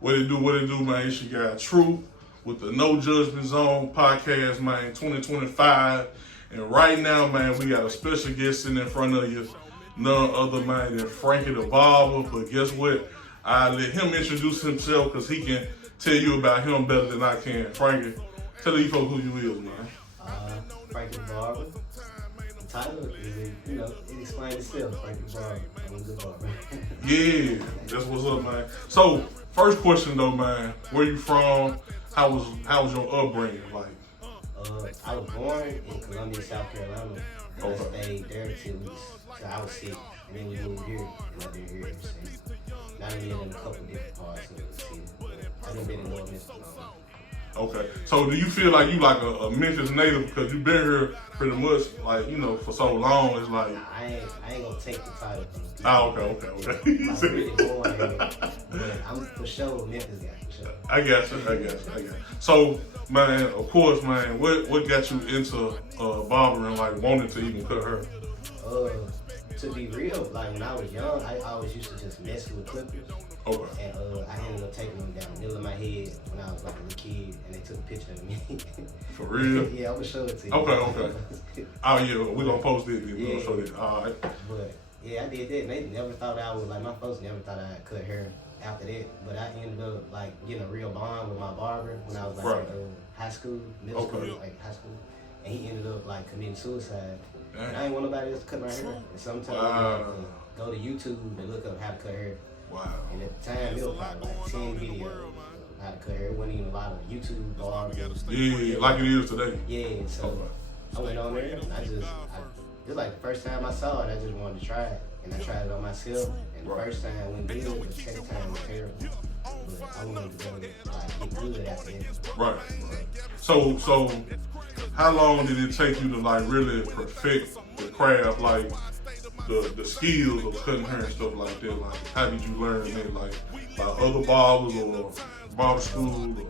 What it do, man? It's your guy Truth with the No Judgement Zone podcast, man, 2025. And right now, man, we got a special guest sitting in front of you, none other, man, than Frankyy The Barber. But guess what? I let him introduce himself because he can tell you about him better than I can. Frankyy, tell these folks who you is, man. Frankyy The Barber. The title is, it explains itself. Frankyy The Barber. I'm a good barber. Yeah, that's what's up, man. So, first question though, man, where you from? How was your upbringing like? I was born in Columbia, South Carolina. And I stayed there till I was 6. And then we moved here, and I've been here ever since. Now I lived in a couple different parts of the city. I done been in North Memphis. Okay, so do you feel like you like a Memphis native because you've been here pretty much like, for so long? It's like I ain't gonna take the title. Okay. I'm really born here, but I'm for sure a Memphis guy. For sure. I got you. So, man, of course, man, what got you into barbering, like wanting to even cut hair? To be real, like when I was young, I always used to just mess with clippers. Okay. And I ended up taking them down the middle of my head when I was like a little kid, and they took a picture of me. For real? Yeah, I'm gonna show it to you. Okay. Oh yeah, we're gonna post it. We're Yeah. gonna show it. All right. But yeah, I did that. And they never thought I was like, my folks never thought I'd cut hair after that. But I ended up like getting a real bond with my barber when I was like in high school, middle school, like high school, and he ended up like committing suicide. And I ain't want nobody else to cut my hair. And sometimes you go to YouTube and look up how to cut hair. Wow. And at the time, it was probably like 10 videos on how to cut hair. It wasn't even a lot of YouTube barbers. Yeah, like it is today. Yeah, so I went on there and it was like the first time I saw it, I just wanted to try it. And I tried it on myself. And the first time I went good, the second time was terrible. But I wanted to go get good after that. Right. So how long did it take you to like really perfect the craft, like the skills of cutting hair and stuff like that? Like how did you learn it, like by other barbers or barber school? Or?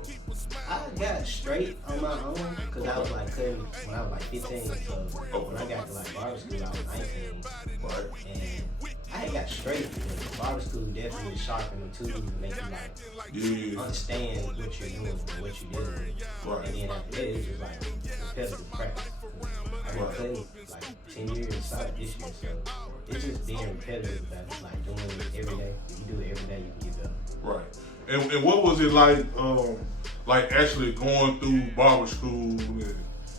I got straight on my own because I was like cutting when I was like 15. So when I got to like barber school, I was 19. Right. And I had got straight. But barber school definitely sharpened the tools and make you like understand what you're doing and what you're doing. Right. And then after that, it's just like repetitive practice. I've been cutting like 10 years solid this year, so it's just being repetitive about it, like doing it every day. If you do it every day, you can get better. Right. And what was it like actually going through barber school and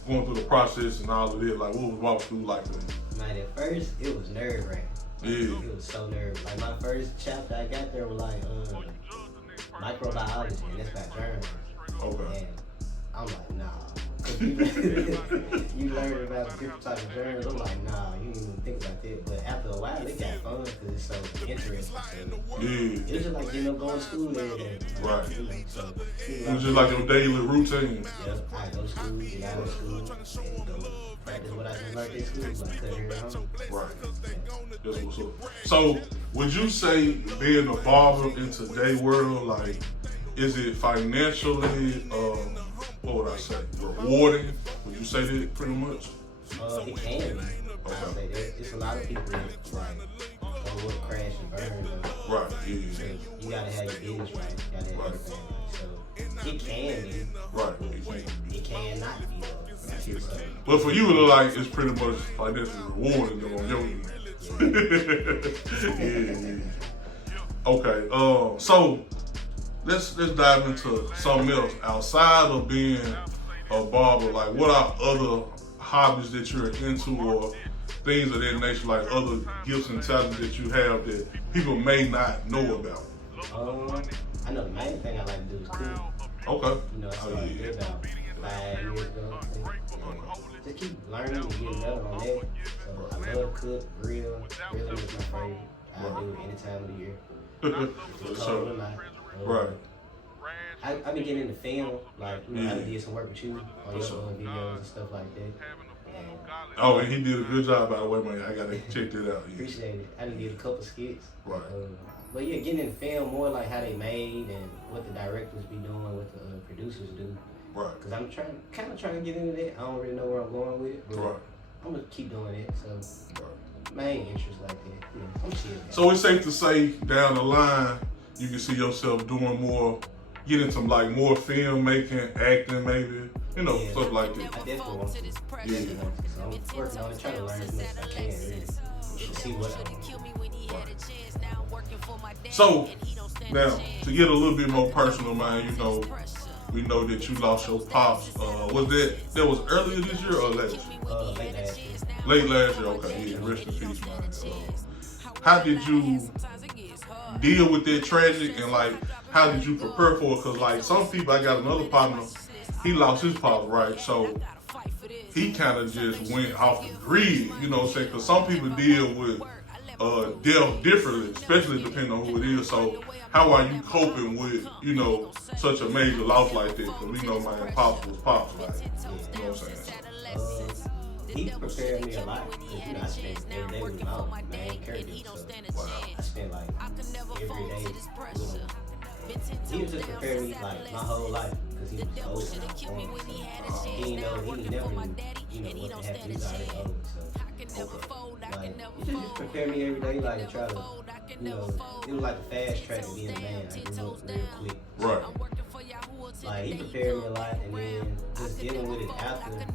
going through the process and all of it? Like, what was barber school like for you? Man, at first, it was nerve-wracking. Yeah. It was so nerve. Like, my first chapter I got there was like microbiology, and that's about germs. Okay. And I'm like, nah. You learn about different types of germs. I'm like, nah, you didn't even think about that. But after a while, it got fun because it's so interesting. Yeah. It was just like, going to school every day. Right. So, it was just like your daily routine. Yep, I go to school, get out of school, and go practice what I just learned in school. Like, cut hair at home. Right. That's what's up. So, would you say being a barber in today's world, like, is it financially, what would I say, rewarding? Would you say that pretty much? It can be. I say that. It's a lot of people that like go up, crash and burn. Right. Yeah. So you gotta have your business right. You gotta have everything right. So it can be. Right. It can not be though. So, but for you, it look like it's pretty much financially rewarding though on your end. Yeah. Okay. So let's dive into something else outside of being a barber. Like, what are other hobbies that you're into, or things of that nature, like other gifts and talents that you have that people may not know about? I know the main thing I like to do is cook. Okay. I started about 5 years ago. Just keep learning and getting better on that. So I love to cook, grill. Grilling is my favorite. I do it any time of the year. It's cold or not. Right. I've been getting into film, like, I did some work with you on your videos and stuff like that. And he did a good job, by the way, man. I gotta check that out. Yeah. Appreciate it. I done did a couple skits. Right. But yeah, getting into film, more like how they made and what the directors be doing, what the producers do. Right. Because I'm trying to get into that. I don't really know where I'm going with it, but I'm gonna keep doing it. So. Right. main interests like that. You know, I'm chill. So it's safe to say down the line, you can see yourself doing more, getting some like more film making, acting maybe, you know, stuff like that. I definitely want to. Definitely want to. So I'm working on it, trying to learn as much as I can, really. To see what I want. So now to get a little bit more personal, man, you know, we know that you lost your pops. Was that was earlier this year or last year? Late last year. Late last year, okay. Yeah, rest in peace, man. How did you deal with that tragic and like how did you prepare for it? Cause like some people, I got another partner, he lost his pops, right? So he kind of just went off the grid, you know what I'm saying? Cause some people deal with death differently, especially depending on who it is. So how are you coping with, you know, such a major loss like that? Cause we know my pops was pops, like, you know what I'm saying? He prepared me a lot because, you know, I spent every day with my main character. So I spent like every day with him. He was just preparing me like my whole life because he was old and I was born. So he didn't know, he never knew, you know, what to happen. He was already old. So like, he just prepared me every day, like try to, you know, it was like a fast track to being a man. I grew up real quick. Right. Like he prepared me a lot, and then just dealing with it after, like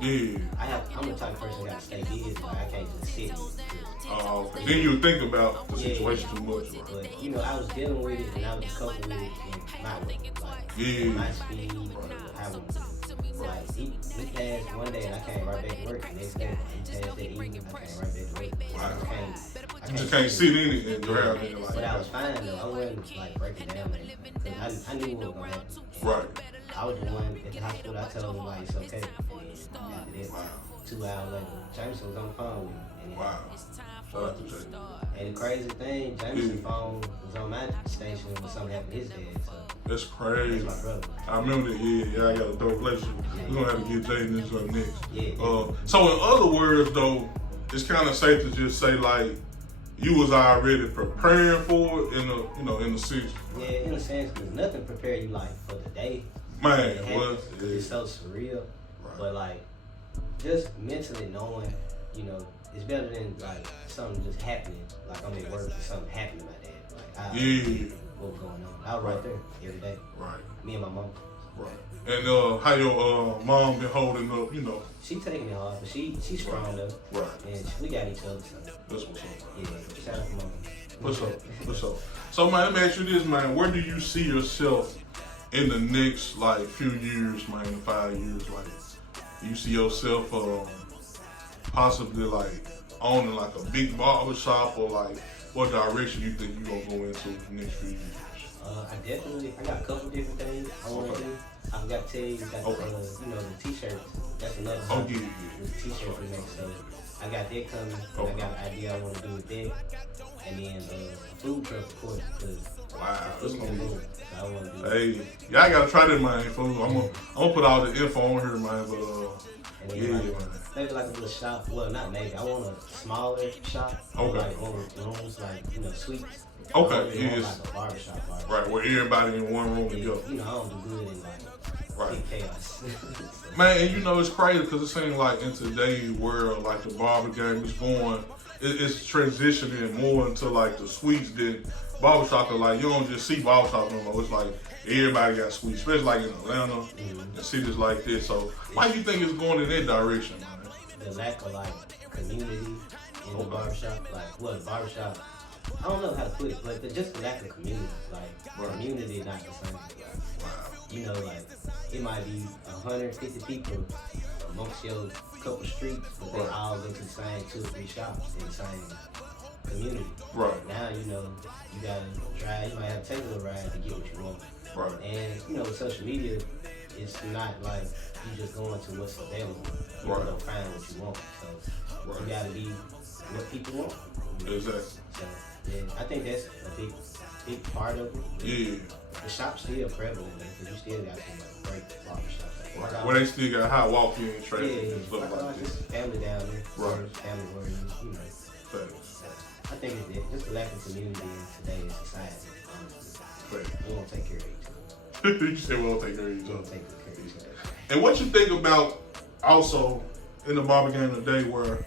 I'm the type of person that gotta stay busy. Like I can't just sit. Okay. Then you think about the situation too much, right? But you know, I was dealing with it, and I was coping with it in my way, like my speed, how like he passed one day, and I came right back to work. The next day, he passed that evening, I came right back to work. Wow. You just can't sit in it and drown in it like. But I was fine though. I wasn't like breaking down, because I knew what was gonna happen. Right. I was the one at the hospital. I told him like it's okay. And after that, 2 hours later, Jameson was on the phone with me. And wow. Shout out to Jay. And the crazy thing, Jameson's phone was on my station when something happened to his dad. So that's crazy. That's my brother. I remember that. Yeah, I got a dope relationship. We're gonna have to get Jay in this up next. Yeah. So in other words, though, it's kind of safe to just say like you was already preparing for it in a in a sense. Yeah, in a sense, because nothing prepared you like for the day. Man, what? It's so surreal. Right. But like, just mentally knowing, you know, it's better than like something just happening. Like I'm at work and something happened to my dad. Like I what was going on. I was right there every day. Right. Me and my mom. Right. And how your mom been holding up, you know? She taking it hard, but she's strong though. Right. And we got each other. So. That's what's up. Yeah. Shout out to mom. What's up? So man, let me ask you this, man. Where do you see yourself in the next like few years, man, 5 years? Like, you see yourself possibly like owning like a big barber shop, or like what direction you think you gonna go into the next few years? I got a couple different things I want to do. I forgot to tell you, got the t-shirts. That's another one. The t-shirts we make. So I got that coming. I got an idea I want to do with that. And then a food truck, of course, because that's gonna be. I want to do. Hey, y'all gotta try that, man. Food. I'm gonna put all the info on here, man. But man. Maybe like a little shop. Well, not maybe. I want a smaller shop. Okay. Like rooms, like suites. Okay. Like a barbershop. Right, where everybody in one room together. You know, I don't do good in like big chaos. Man, and you know it's crazy because it seems like in today's world, like the barber game is going, it's transitioning more into like the suites than barbershop. Like you don't just see barbershop no more. It's like everybody got suites, especially like in Atlanta and cities like this. So why do you think it's going in that direction, man? The lack of like community in the barbershop. Like, well, the barbershop, I don't know how to put it, but just the lack of community. Like, community is not the same. You know, like, it might be 150 people amongst your couple streets, but they all go to the same 2 or 3 shops in the same community. Right. Now, you know, you gotta drive, you might have to take a little ride to get what you want. Right. And, you know, with social media, it's not like you just going to what's available. You don't find what you want. So you gotta be what people want. Exactly. So yeah, I think that's a big part of it. Yeah. The shop's still prevalent because you still got some great barbershops. Right. Where they still got high walk-in traffic and stuff like that. Family down there. Right. Family oriented, you know. So I think it's it. Just the lack of community in today's society. We won't take care of each other. You said we won't take care of each other. Take care of each other. And what you think about also in the barber game today where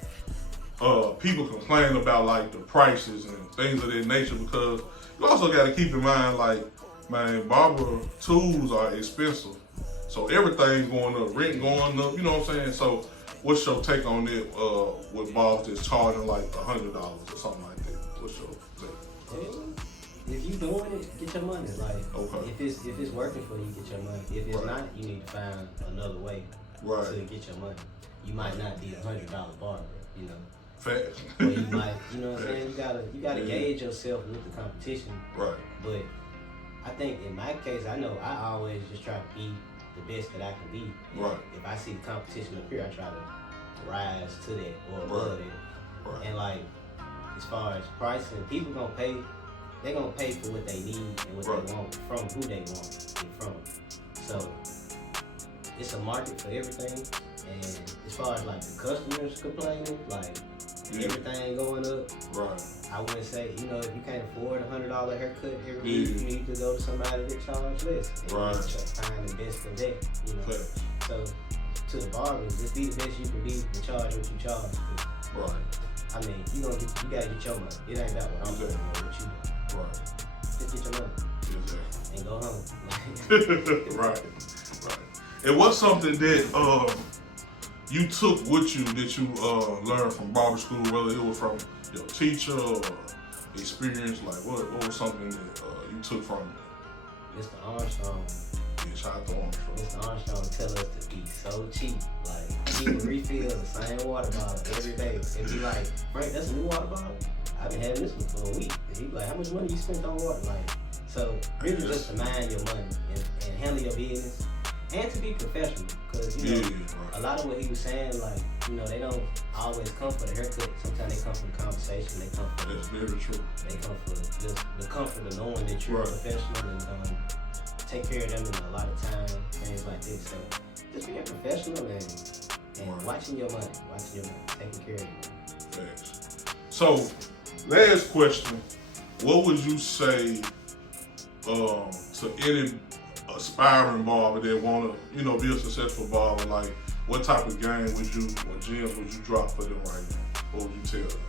people complain about like the prices and things of that nature, because you also got to keep in mind, like, man, barber tools are expensive. So everything's going up, rent going up, you know what I'm saying? So what's your take on it with barbers that's charging like $100 or something like that? What's your take? If you doing it, get your money. Like, okay. if it's working for you, get your money. If it's not, you need to find another way to get your money. You might not be $100 barber, you know. Facts. Or you might, you know what I'm saying? You gotta gauge yourself with the competition. Right. But I think in my case, I know I always just try to be the best that I can be. Right. If I see the competition up here, I try to rise to that or above that. Right. And like, as far as pricing, people gonna pay. They're gonna pay for what they need and what they want from who they want it from. So it's a market for everything. And as far as like the customers complaining, like everything going up, I wouldn't say, you know, if you can't afford a $100 haircut every week, you need to go to somebody that charge less. And find the best of that, you know. So to the barbers, just be the best you can be and charge what you charge. I mean, you gotta get your money. It ain't about what I'm doing or what you do. Just get your money. And go home. Right. And what's something that you took with you that you learned from barber school, whether it was from your teacher or experience, like what was something that you took from it? Mr. Armstrong. Yeah, shout out to Armstrong. Mr. Armstrong tell us to be so cheap. Like, he would refill the same water bottle every day. And be like, Frank, that's a new water bottle? I've been having this one for a week. And he be like, how much money you spent on water? Like, so really just to mind your money and handle your business. And to be professional, because, you know, a lot of what he was saying, like, you know, they don't always come for the haircut. Sometimes they come for the conversation. They come for That's very true. They come for just the comfort of knowing that you're a professional and take care of them in a lot of time, things like this. So just being professional and watching your money, taking care of your money. Thanks. So, last question: what would you say to any aspiring barber that want to, you know, be a successful barber? Like, what type of game would you, or gems would you drop for them right now? What would you tell them?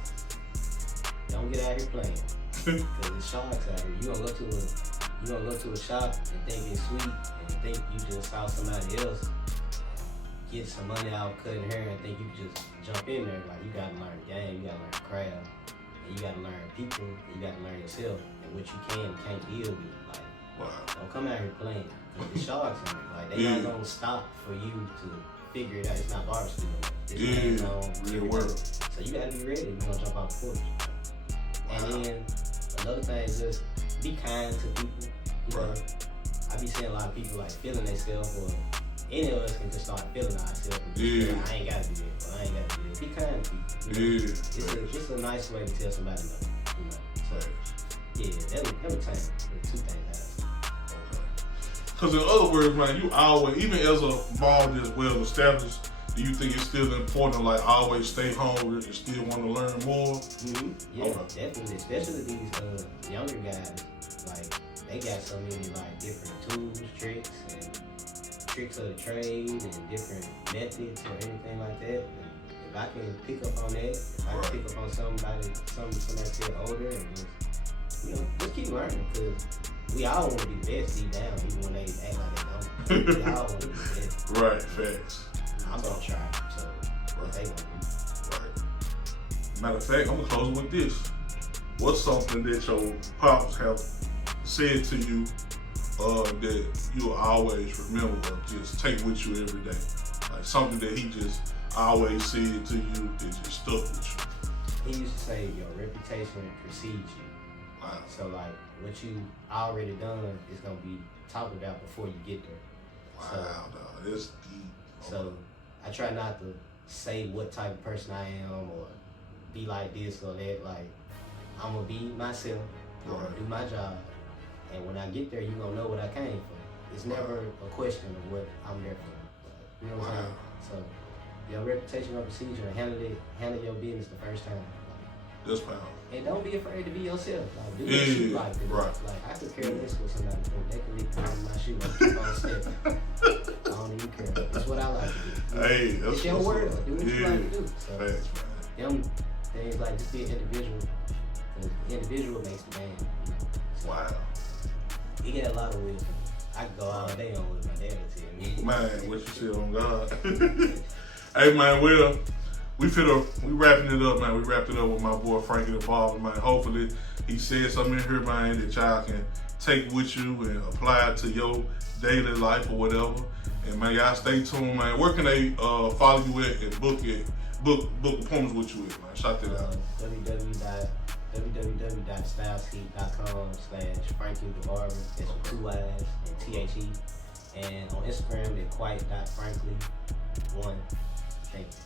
Don't get out here playing, because it's sharks out here. You gonna go to a shop and think it's sweet, and think you just saw somebody else get some money out of cutting hair, and think you can just jump in there. Like, you gotta learn the game, you gotta learn the craft, and you gotta learn people, and you gotta learn yourself and what you can and can't deal with. Like, don't come out here playing. The sharks in there. Like, they not gonna stop for you to figure it out. It's not barber school. It's real work. So you gotta be ready if you're gonna jump off the porch. And then another thing is just be kind to people. You know, I be seeing a lot of people like feeling themselves, or any of us can just start feeling ourselves. I ain't gotta do that, or I ain't gotta do that. Be kind to people. You know? It's a nice way to tell somebody no. You know. So every time the two things. Because in other words, man, you always, even as a barber that's well established, do you think it's still important to like always stay hungry and still want to learn more? Yeah, definitely. Especially these younger guys. Like, they got so many like different tools, tricks of the trade, and different methods or anything like that. And if I can pick up on that, if I can pick up on somebody still older, and just, you know, just keep learning, because we all want to be the best deep down, even when they act like they don't. We all want to be the best. Right, facts. I'm gonna try, so what they gonna do. Right. Matter of fact, I'm gonna close with this. What's something that your pops have said to you that you'll always remember, just take with you every day? Like something that he just always said to you that just stuck with you. He used to say, your reputation precedes you. Wow. So like, what you already done is gonna be talked about before you get there. Wow, dog, that's deep. So I try not to say what type of person I am or be like this or that. Like, I'm gonna be myself. I'm gonna do my job, and when I get there, you gonna know what I came for. It's never a question of what I'm there for. You know what I'm saying? So your reputation will precede you, and handle your business the first time. That's powerful. And don't be afraid to be yourself. Like, do what you like to do. Like, I could care less with somebody. They can leave me in my shoe and keep on stepping. I don't even care. It's what I like to do. Hey, that's it's your world. Do what you like to do. So, things like just be an individual. The individual makes the man. You know? So, wow. He got a lot of wisdom. I could go all day on what my dad would tell me. Man, what you said on God. Hey man, we wrapping it up, man. We wrapped it up with my boy Frankyy The Barber, man. Hopefully he said something in here, man, that y'all can take with you and apply it to your daily life or whatever. And man, y'all stay tuned, man. Where can they follow you at and book appointments with you at, man? Shout that out. www.stylesheet.com/Frankyy The Barber. It's with 2 Y's and THE. And on Instagram, it's quiet.frankly1.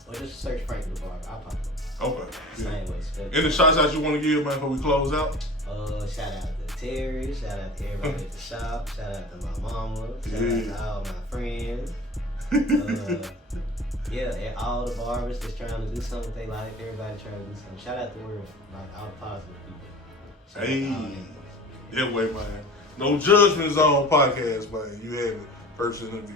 Or just search Frankyy The Barber. I'll pop up. Okay. Same way. Any shout outs you want to give, man, before we close out? Shout out to Terry. Shout out to everybody at the shop. Shout out to my mama. Shout out to all my friends. Yeah, and all the barbers that's trying to do something with their life. Everybody trying to do something. Shout out to word, like all the positive people. Hey, that way, man. No Judgement Zone podcast, man. You had it. First interview.